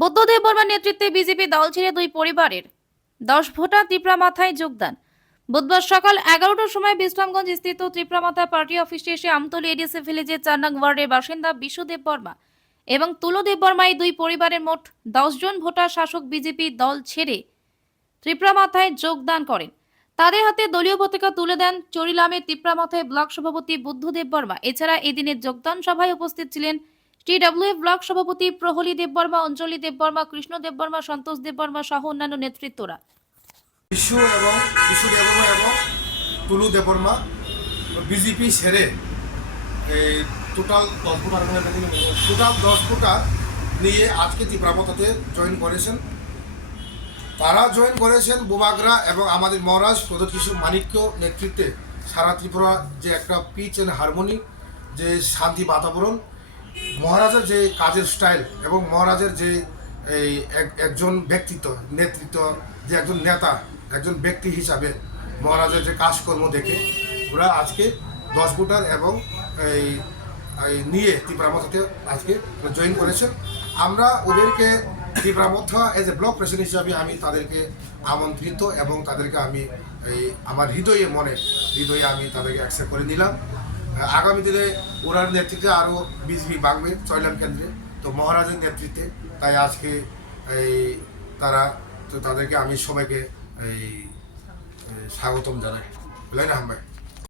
বুদ্ধদেব বর্মার নেতৃত্বে বিজেপি দল ছেড়ে দুই পরিবারের দশ ভোটার ত্রিপুরা মাথায় যোগদান। বুধবার সকাল এগারোটার সময় বিশ্রামগঞ্জ স্থিত ত্রিপুরা মাথা পার্টি অফিসে এসে আমতলী এডিসি ভিলেজের চার ওয়ার্ডের বাসিন্দা বিশুদেব বর্মা এবং তুলদেব বর্মা এই দুই পরিবারের মোট দশ জন ভোটার শাসক বিজেপি দল ছেড়ে ত্রিপুরা মাথায় যোগদান করেন। তাদের হাতে দলীয় পতাকা তুলে দেন চরিলামের ত্রিপুরা মাথায় ব্লক সভাপতি বুদ্ধদেব বর্মা। এছাড়া এদিনের যোগদান সভায় উপস্থিত ছিলেন টিডব্লিউএফ ব্লক সভাপতি প্রহলী দেব বর্মা অঞ্জলি দেব বর্মা কৃষ্ণ দেব বর্মা সন্তোষ দেব বর্মা সহ অন্যান্য নেতৃত্বরা। বিশ্ব এবং বিশ্ব দেববর্মা এবং তুলু দেববর্মা, বিজেপি সেরে টোটাল দশ ফুটার টোটাল দশ ফুটার নিয়ে আজকে ত্রিপুরাপতাতে জয়েন করেছেন। তারা জয়েন করেছেন বুবাগরা এবং আমাদের মহারাজ প্রদত্ত কিশোর মানিক্য নেতৃত্বে সারা ত্রিপুরা যে একটা পিচ অ্যান্ড হারমোনি যে শান্তি বাতাবরণ মহারাজের যে কাজের স্টাইল এবং মহারাজের যে এই এক- একজন ব্যক্তিত্ব, নেতৃত্ব, যে একজন নেতা, একজন ব্যক্তি হিসাবে মহারাজের যে কাজকর্ম দেখে ওরা আজকে দশ ফুটার এবং এই এই নিয়ে ত্রিপুরামথাতে আজকে জয়েন করেছেন আমরা ওদেরকে Tipra Motha as a block president হিসাবে আমি তাদেরকে আমন্ত্রিত এবং তাদেরকে আমি এই, আমার হৃদয়ে, মনে হৃদয়ে আমি তাদেরকে অ্যাকসেপ্ট করে নিলাম। আগামী দিনে ওনার নেতৃত্বে আরও বিজেপি বাংবে চয়লাম কেন্দ্রে। তো মহারাজের নেতৃত্বে, তাই আজকে এই তারা, তো তাদেরকে আমি সবাইকে এই এই স্বাগতম জানাই। বুঝলেন আহমেদ?